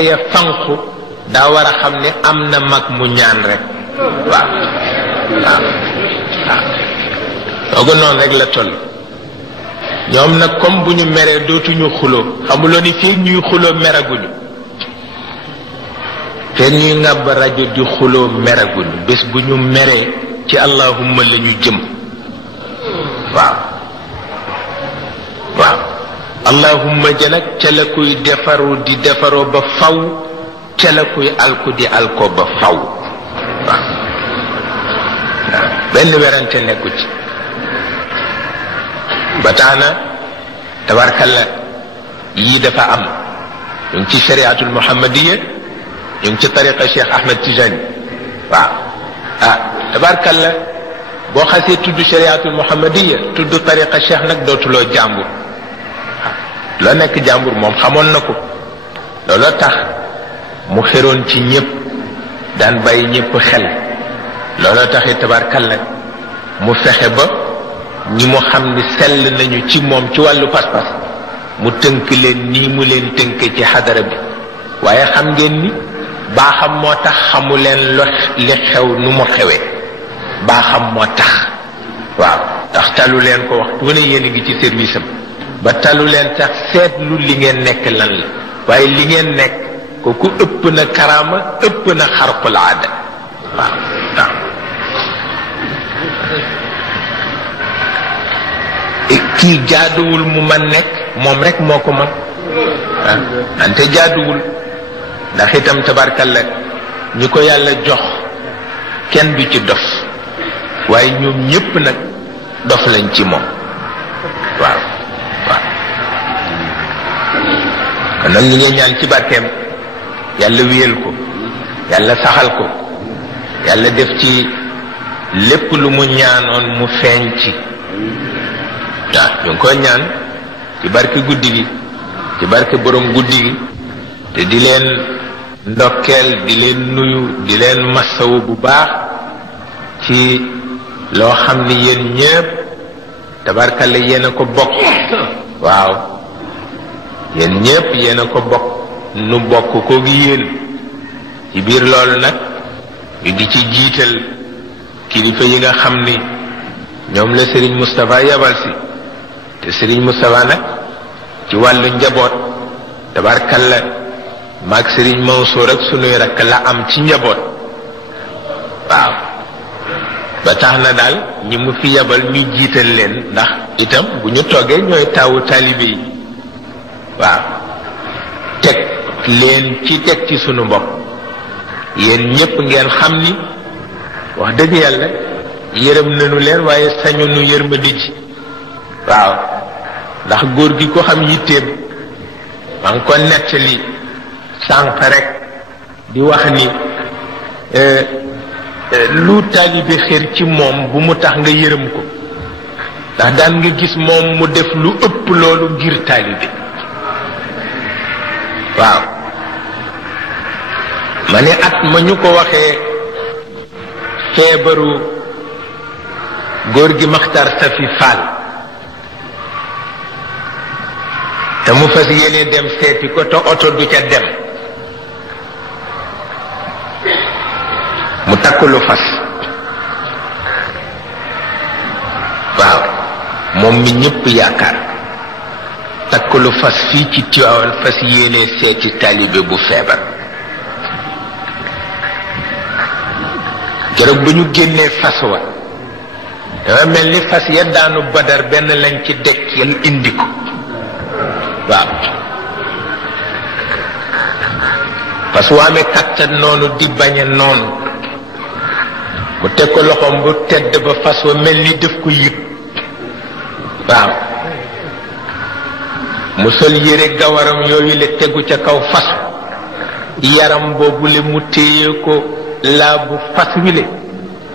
ya fanqu daa war a xam ne am na mag mu ñaan rek waaw waaw waaw sooga noonu rek la toll ñoom nag comme bu ñu meree dootuñu xuloo xamuloo ni fii ñuy xuloo meraguñu te ñuy ngàbb rajo di xuloo meraguñu bés bu ñu meree ci allahumma la ñu jëm waaw waaw allahumma ja nag ca la kuy defaru di defaroo ba faw ca la kuy alku di alko ba faw waaw benn werante nekku ci ba tax na tabarkalla yii dafa am ñu ngi ci shariatul muhammadiya ñu ngi ci tariqa Cheikh Ahmed Tijani waaw tabarkalla boo xasee tudd shariatul muhammadiya tudd tariqa Cheikh nag dootuloo jàmbur loo nekk jàmbur moom xamoon na ko looloo tax mu xeroon ci ñépp daan bàyyi ñépp xel looloo taxit tabarkalla mu fexe ba ñi mu xam ni sell nañu ci moom ci wàllu pas-pas mu tënk leen nii mu leen tënk ci xadara bi waaye xam ngeen ni baaxam moo tax xamu leen li xew nu mu xewee baaxam moo tax waaw ndax talu leen ko waxtu wane yéen a ngi ci service am ba talu leen sax seetlu li ngeen nekk lan la waaye li ngeen nekk kooku ëpp na karaama ëpp na xarqul aada waaw waaw kii jaaduwul mu man nekk moom rek moo ko man ante jaaduwul ndax itam tabarkalla ñi ko yàlla jox kenn du ci dof waaye ñoom ñépp nag dof lañ ci moom waaw waaw kon nag ñu ngi ñaan ci barkeem yàlla wéyal ko yàlla saxal ko yàlla def ci lépp lu mu ñaanoon mu feeñ ci waaw ñu ngi koy ñaan ci barke guddi gi ci barke borom guddi gi te di leen ndokkeel di leen nuyu di leen masawu bu baax ci loo xam ni yéen ñépp tabarkalla yéen a ko bokk waaw yéen ñépp yéen a ko bokk nu bokk ko gi yéen ci biir loolu nag ñu di ci jiital kilifa yi nga xam ni ñoom la Serigne Moustapha yabal si te Serigne Moustapha nag ci wàllu njaboot tabarkalla maag Serigne Mansour ak sunuy rakk la am ci njaboot waaw ba tax na daal ñi mu fi yabal ñu jiital leen ndax itam bu ñu toggee ñooy taawu taalibe yi waaw teg leen ci sunu bopp yéen ñépp ngeen xam ni wax dëgg yàlla yërëm nañu leen waaye sañu nu yërmandi ji waaw ndax góor gi ko xam yitteem maa ngi ko nettali sànq rek di wax ni lu taalibe xër ci moom bu mu tax nga yërëm ko ndax daan nga gis moom mu def lu ëpp loolu ngir taalibe waaw ma ne at ma ñu ko waxee feebaru góor gi Maxtar Safi Fall te mu fas yéene dem seeti ko te oto du ca dem mu takk lu fas waaw moom mi ñépp yaakaar takk lu fas fii ci Tiwaawan fas yéene seeti taalibe bu feebar keroog ba ñu génnee fas wa dafa mel ni fas ya daanu Badar benn lañ ci dekkil indi ko waaw fas waa amee kattan noonu di bañe noonu mu teg ko loxoom bu tedd ba fas wa mel ni def ko yëg waaw mu sol yére gawaram yooyu la tegu ca kaw fas yaram boobu le mu téye ko laabu fas wi le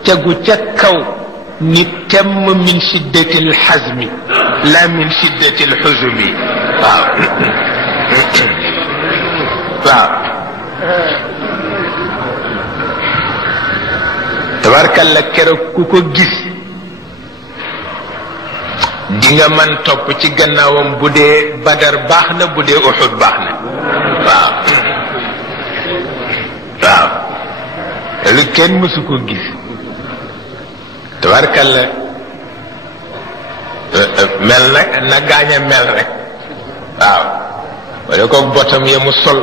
tegu ca kaw ni temm min shiddatil xasmi la min shiddatil xusumi waaw waaw tabarkalla keroog ku ko gis di nga man topp ci gannaawam bu dee Badar baax na bu dee Uhud baax na waaw loolu kenn mësu ko gis tabarkalla mel na gaaña mel rek waaw wala ko botam ya mu sol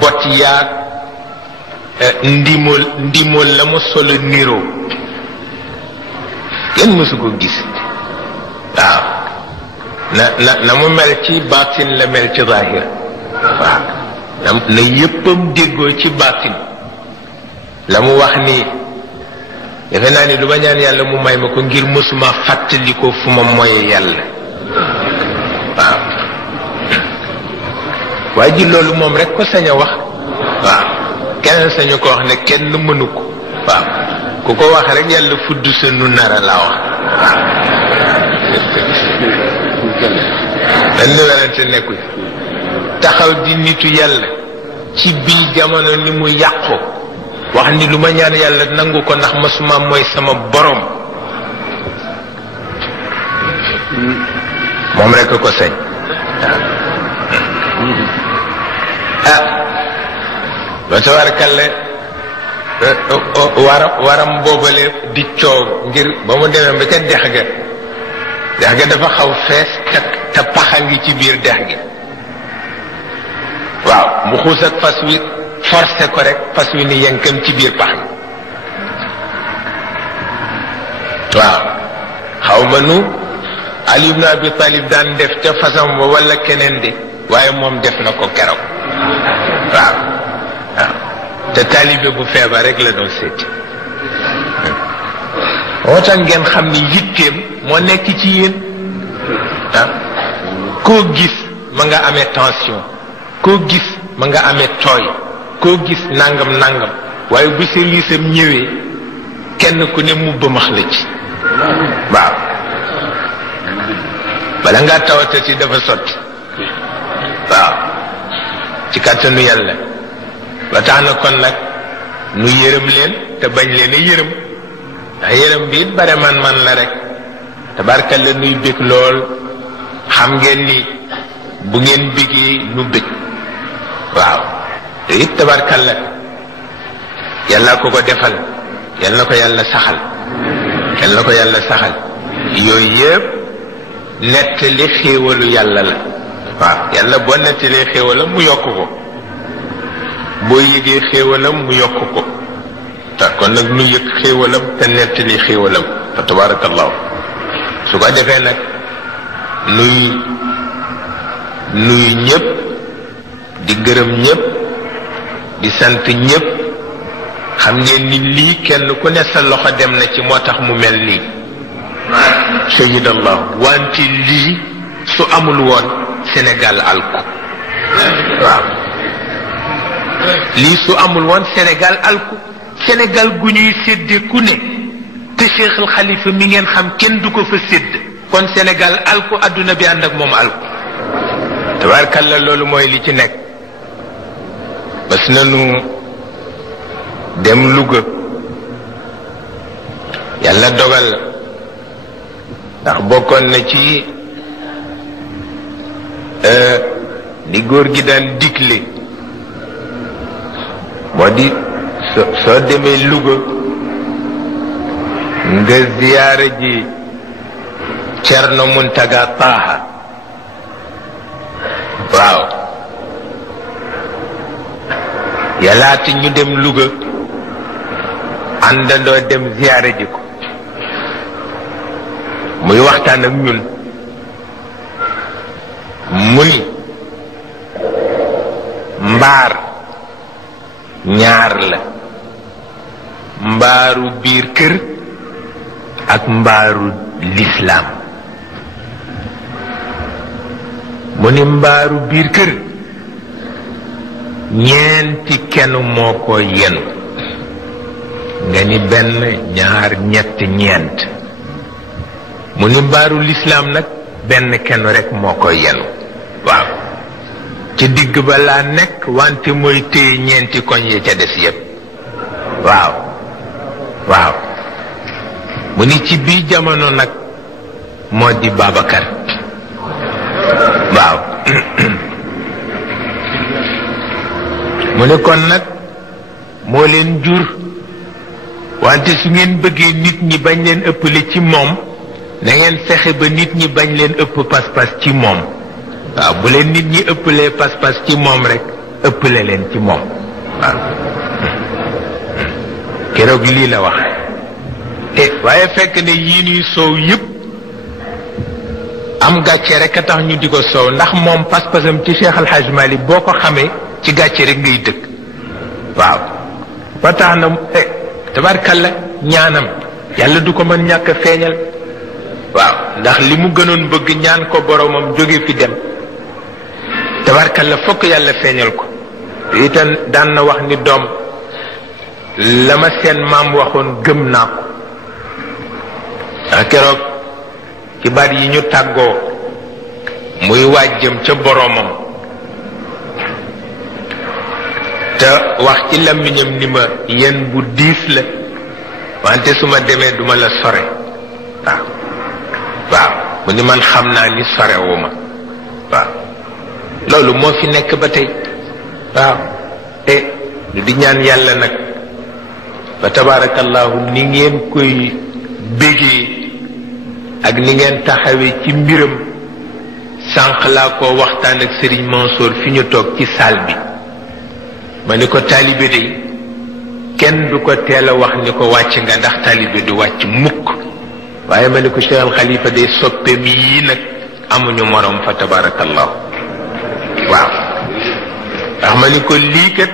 bot yaa ndimool la mu sol niroo kenn mësu ko gis waaw na mu mel ci baatin la mel ci zahir waaw na yéppam déggoo ci baatin la mu wax ni defe naa ni lu ma ñaan yàlla mu may ma ko ngir mësuma fàttali ko fu ma moye yàlla waaw waaye ji loolu moom rek ko sañ a wax waaw keneen sañu ko wax ne kenn mënu ko waaw ku ko wax rek yàlla fudd sa nu nara laa wax waaw benn werante nekku taxaw di nitu yàlla ci bii jamono ni mu yàqu wax ni lu ma ñaan yàlla nangu ko ndax masuma mooy sama borom moom rek ko sañ ba tabarkalle waram boobale di coow ngir ba mu demee ba ca dex ga dafa xaw fees te paxa ngi ci biir dex gi waaw mu xuus ak fas wi forcé ko rek fas wi ni yënkam ci biir pax mi waaw xaw ma nu Ali ibn Abi Talib daan def ca fasam ba wala keneen de waaye moom def na ko keroog waaw te taalibe bu feebar rek la doon seeti moo tax ngeen xam ni yitteem moo nekk ci yéen koo gis ma nga amee tension koo gis ma nga amee tooy koo gis nangam waaye bu service am ñëwee kenn ku ne mu bëmax la ci waaw bala ngaa tawatati dafa sotti waaw ci kàttanu yàlla ba tax na kon nag nu yërëm leen te bañ leen a yërëm ndax yërëm bi it bare man la rek tabarkalla nuy bég lool xam ngeen ni bu ngeen bégee nu bég waaw te it tabarkalla yàlla ko defal yàlla ko yàlla saxal yàlla ko yàlla saxal yooyu yëpp nettali xéewalu yàlla la waaw yàlla boo nettalee xéewalam mu yokk ko boo yëgee xéewalam mu yokk ko te kon nag nu yëg xéewalam te nettali xéewalam fa tabarakallahu su ko defee nag nuy ñëpp di gërëm ñëpp di sant ñëpp xam ngeen ni lii kenn ku ne sa loxo dem na ci moo tax mu mel nii shahidallah wante lii su amul woon Sénégal alku waaw lii su amul woon Sénégal alku Sénégal gu ñuy sédde ku ne te Cheikh al Khalifa mi ngeen xam kenn du ko fa sédd kon Sénégal alku adduna bi ànd ak moom alku tabarkalla loolu mooy li ci nekk bas nanu dem Louga yàlla dogal ndax bokkoon na ci li góor gi daan digle moo di soo demee Louga nga ziyaara ji Cerno Muntaga Taaha waaw yàllaati ñu dem Louga àndandoo dem ziyaara ji ko muy waxtaan ak ñun mu ni mbaar ñaar la mbaaru biir kër ak mbaaru lislaam mu ni mbaaru biir kër ñeenti kenn moo ko yenu nga ni benn ñaar ñett ñeent mu ni mbaaru lislaam nag benn kenn rek moo ko yenu waaw ci digg ba laa nekk wante mooy téye ñeenti koñ yi ca des yépp waaw waaw mu ni ci bii jamono nag moo di Babacar waaw mu ni kon nag moo leen jur wante su ngeen bëggee nit ñi bañ leen ëppale ci moom na ngeen fexe ba nit ñi bañ leen ëpp pas-pas ci moom waaw bu leen nit ñi ëppalee pas-pas ci moom rek ëppale leen ci moom waaw keroog lii la wax waaye fekk ne yii ñuy soow yëpp am gàcce rek a tax ñu di ko soow ndax moom pas-pasam ci Cheikh Al Hadj Malick boo ko xamee ci gàcce rek ngay dëkk waaw ba tax na tabarkalla ñaanam yàlla du ko mën ñàkk a feeñal waaw ndax li mu gënoon bëgg ñaan ko boromam jóge fi dem tabarkalla fokk yàlla feeñal ko itam daan na wax ni doom la ma seen maam waxoon gëm naa ko ndax keroog ci baat yi ñu tàggoo muy waaj jëm ca boromam te wax ci làmmiñam ni ma yéen bu diis la wante su ma demee duma la sore waaw waaw mu ni man xam naa ni sorewu ma waaw loolu moo fi nekk ba tey waaw lu di ñaan yàlla nag fa tabarakallahu ni ngeen koy bégee ak ni ngeen taxawee ci mbiram sànq laa ko waxtaan ak Serigne Mansour fi ñu toog ci salle bi ma ni ko taalibe de kenn du ko teel a wax ni ko wàcc nga ndax taalibe du wàcc mukk waaye ma ni ko Cheikh Al Khalifa de soppeem yii nag amuñu morom fa tabarakallahu waaw ndax ma ni ko lii kat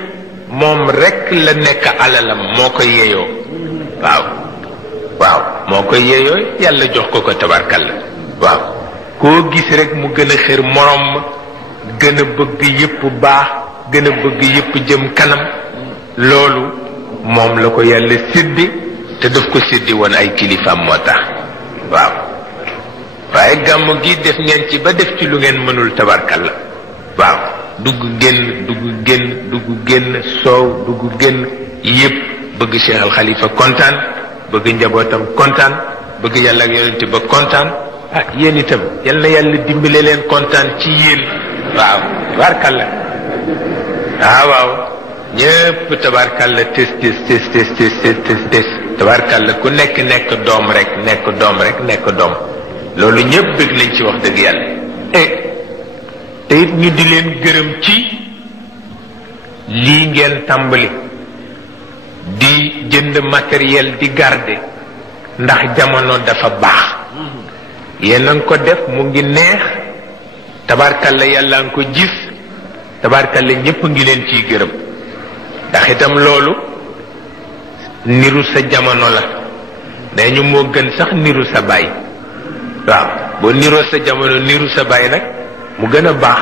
moom rekk la nekk alalam moo ko yeyoo waaw waaw moo ko yeyoo yàlla jox ko ko tabarkalla waaw koo gis rek mu gën a xër morom ma gën a bëgg yépp baax gën a bëgg yépp jëm kanam loolu moom la ko yàlla séddi te daf ko séddi woon ay kilifaam moo tax waaw waaye gàmmu gi def ngeen ci ba def ci lu ngeen mënul tabarkalla waaw dugg génn soow dugg génn yépp bëgg Cheikh Al Khalifa kontaan bëgg njabootam kontaan bëgg yàlla ak yonent ba kontaan yéen itam yal na yàlla dimbale leen kontaan ci yéen waaw tabarkalla waaw ñépp tabarkalla tes tabarkalla ku nekk doom rek nekk doom loolu ñépp bëgg nañ ci wax dëgg yàlla te it ñu di leen gërëm ci lii ngeen tàmbali di jënd matériel di garder ndax jamono dafa baax yéen a ngi ko def mu ngi neex tabarkalla yàlla nga ko gis tabarkalla ñépp ngi leen ciy gërëm ndax itam loolu niru sa jamono la nee ñu moo gën sax niru sa baay waaw boo niroo sa jamono niru sa baay nag mu gën a baax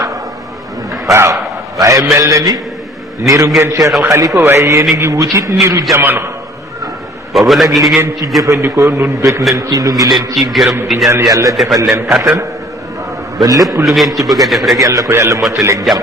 waaw waaye mel na ni niru ngeen Cheikh Al Khalifa waaye yéen a ngi wutit niru jamono boobu nag li ngeen ci jëfandikoo nun bëgg nañ ci nu ngi leen ciy gërëm di ñaan yàlla defal leen kàttan ba lépp lu ngeen ci bëgg a def rek yàlla ko yàlla mottaleeg jàmm